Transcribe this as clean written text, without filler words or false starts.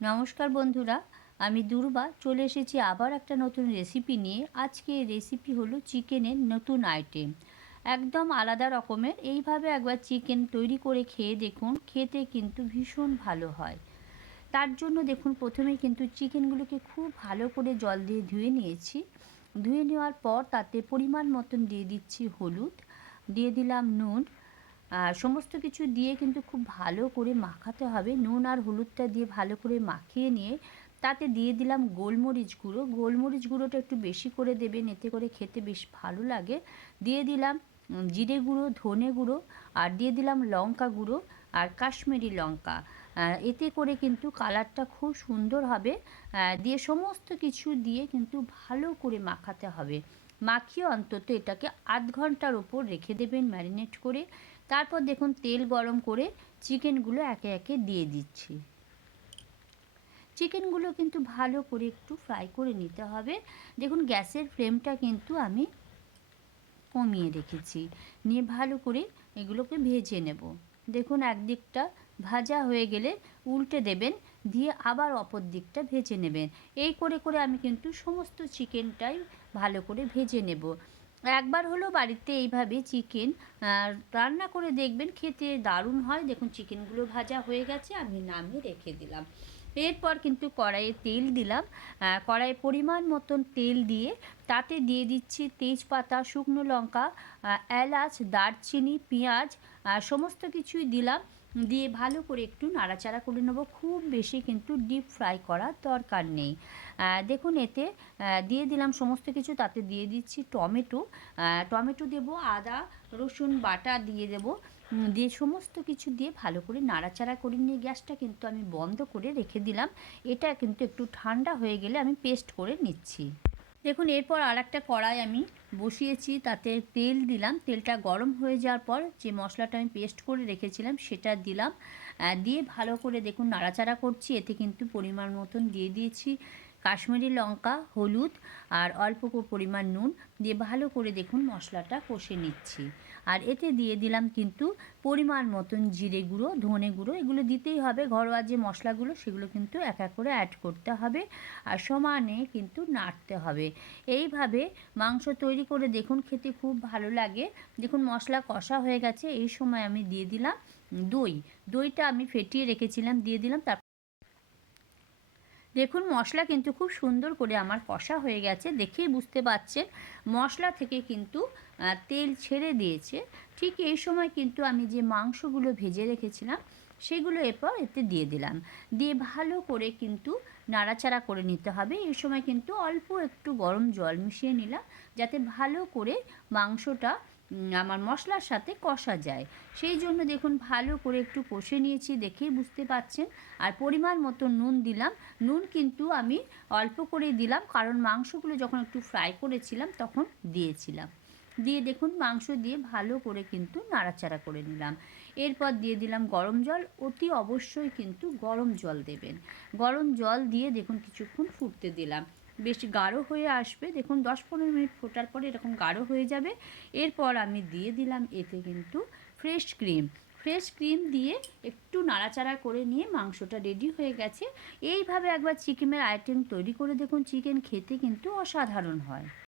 নমস্কার বন্ধুরা, আমি দুর্বা চলে এসেছি আবার একটা নতুন রেসিপি নিয়ে। আজকে এই রেসিপি হলো চিকেনের নতুন আইটেম, একদম আলাদা রকমের। এইভাবে একবার চিকেন তৈরি করে খেয়ে দেখুন, খেতে কিন্তু ভীষণ ভালো হয়। তার জন্য দেখুন প্রথমেই কিন্তু চিকেনগুলোকে খুব ভালো করে জল দিয়ে ধুয়ে নিয়েছি। ধুয়ে নেওয়ার পর তাতে পরিমাণ মতন দিয়ে দিচ্ছি হলুদ, দিয়ে দিলাম নুন। সমস্ত কিছু দিয়ে কিন্তু খুব ভালো করে মাখাতে হবে। নুন আর হলুদটা দিয়ে ভালো করে মাখিয়ে নিয়ে তাতে দিয়ে দিলাম গোলমরিচ গুঁড়ো। গোলমরিচ গুঁড়োটা একটু বেশি করে দেবেন, এতে করে খেতে বেশ ভালো লাগে। দিয়ে দিলাম জিরে গুঁড়ো, ধনে গুঁড়ো, আর দিয়ে দিলাম লঙ্কা গুঁড়ো আর কাশ্মীরি লঙ্কা। এতে করে কিন্তু কালারটা খুব সুন্দর হবে। দিয়ে সমস্ত কিছু দিয়ে কিন্তু ভালো করে মাখাতে হবে। মাখিয়ে অন্তত এটাকে আধ ঘন্টার ওপর রেখে দেবেন ম্যারিনেট করে। তারপর দেখুন তেল গরম করে চিকেনগুলো একে একে দিয়ে দিচ্ছি। চিকেনগুলো কিন্তু ভালো করে একটু ফ্রাই করে নিতে হবে। দেখুন গ্যাসের ফ্লেমটা কিন্তু আমি কমিয়ে রেখেছি, নিয়ে ভালো করে এগুলোকে ভেজে নেব। দেখুন একদিকটা ভাজা হয়ে গেলে উল্টে দেবেন, দিয়ে আবার অপর দিকটা ভেজে নেবেন। এই করে করে আমি কিন্তু সমস্ত চিকেনটাই ভালো করে ভেজে নেব। একবার হলো বাড়িতে এইভাবে চিকেন রান্না করে দেখবেন, খেতে দারুণ হয়। দেখুন চিকেনগুলো ভাজা হয়ে গেছে, আমি নামিয়ে রেখে দিলাম। এরপর কিন্তু কড়াইয়ে তেল দিলাম। কড়াইয়ে পরিমাণ মতন তেল দিয়ে তাতে দিয়ে দিচ্ছি তেজপাতা, শুকনো লঙ্কা, এলাচ, দারচিনি, পেঁয়াজ, সমস্ত কিছুই দিলাম। দিয়ে ভালো করে একটু নাড়াচাড়া করে নেব। খুব বেশি কিন্তু ডিপ ফ্রাই করার দরকার নেই। দেখুন এতে দিয়ে দিলাম সমস্ত কিছু। তাতে দিয়ে দিচ্ছি টমেটো, টমেটো দেবো, আদা রসুন বাটা দিয়ে দেবো। দিয়ে সমস্ত কিছু দিয়ে ভালো করে নাড়াচাড়া করে নিয়ে গ্যাসটা কিন্তু আমি বন্ধ করে রেখে দিলাম। এটা কিন্তু একটু ঠান্ডা হয়ে গেলে আমি পেস্ট করে নিচ্ছি। দেখুন এরপর আর একটা কড়াই আমি বসিয়েছি, তাতে তেল দিলাম। তেলটা গরম হয়ে যাওয়ার পর যে মশলাটা আমি পেস্ট করে রেখেছিলাম সেটা দিলাম। দিয়ে ভালো করে দেখুন নাড়াচাড়া করছি। এতে কিন্তু পরিমাণ মতন দিয়ে দিয়েছি কাশ্মীরি লঙ্কা, হলুদ আর অল্প পরিমাণ নুন। দিয়ে ভালো করে দেখুন মশলাটা কষে নিচ্ছি। আর এতে দিয়ে দিলাম কিন্তু পরিমাণ মতন জিরে গুঁড়ো, ধনে গুঁড়ো, এগুলো দিতেই হবে। ঘরোয়া যে মশলাগুলো সেগুলো কিন্তু এক এক করে অ্যাড করতে হবে, আর সমানে কিন্তু নাড়তে হবে। এইভাবে মাংস তৈরি করে দেখুন, খেতে খুব ভালো লাগে। দেখুন মশলা কষা হয়ে গেছে। এই সময় আমি দিয়ে দিলাম দই। দইটা আমি ফেটিয়ে রেখেছিলাম, দিয়ে দিলাম। দেখুন মশলা কিন্তু খুব সুন্দর করে আমার কষা হয়ে গেছে, দেখেই বুঝতে পারছেন মশলা থেকে কিন্তু তেল ছেড়ে দিয়েছে। ঠিক এই সময় কিন্তু আমি যে মাংসগুলো ভেজে রেখেছিলাম সেগুলো এরপর এতে দিয়ে দিলাম। দিয়ে ভালো করে কিন্তু নাড়াচাড়া করে নিতে হবে। এই সময় কিন্তু অল্প একটু গরম জল মিশিয়ে নিলাম, যাতে ভালো করে মাংসটা আমার মশলার সাথে কষা যায়। সেই জন্য দেখুন ভালো করে একটু কষে নিয়েছি, দেখেই বুঝতে পাচ্ছেন। আর পরিমাণ মতো নুন দিলাম। নুন কিন্তু আমি অল্প করেই দিলাম, কারণ মাংসগুলো যখন একটু ফ্রাই করেছিলাম তখন দিয়েছিলাম। দিয়ে দেখুন মাংস দিয়ে ভালো করে কিন্তু নাড়াচাড়া করে নিলাম। এরপর দিয়ে দিলাম গরম জল। অতি অবশ্যই কিন্তু গরম জল দেবেন। গরম জল দিয়ে দেখুন কিছুক্ষণ ফুটতে দিলাম। বেশ গাঢ় হয়ে আসবে, দেখুন 10-15 মিনিট ফোটার পরে এরকম গাঢ় হয়ে যাবে। এরপর আমি দিয়ে দিলাম এতে কিন্তু ফ্রেশ ক্রিম। ফ্রেশ ক্রিম দিয়ে একটু নাড়াচাড়া করে নিয়ে মাংসটা রেডি হয়ে গেছে। এইভাবে একবার চিকেনের আইটেম তৈরি করে দেখুন, চিকেন খেতে কিন্তু অসাধারণ হয়।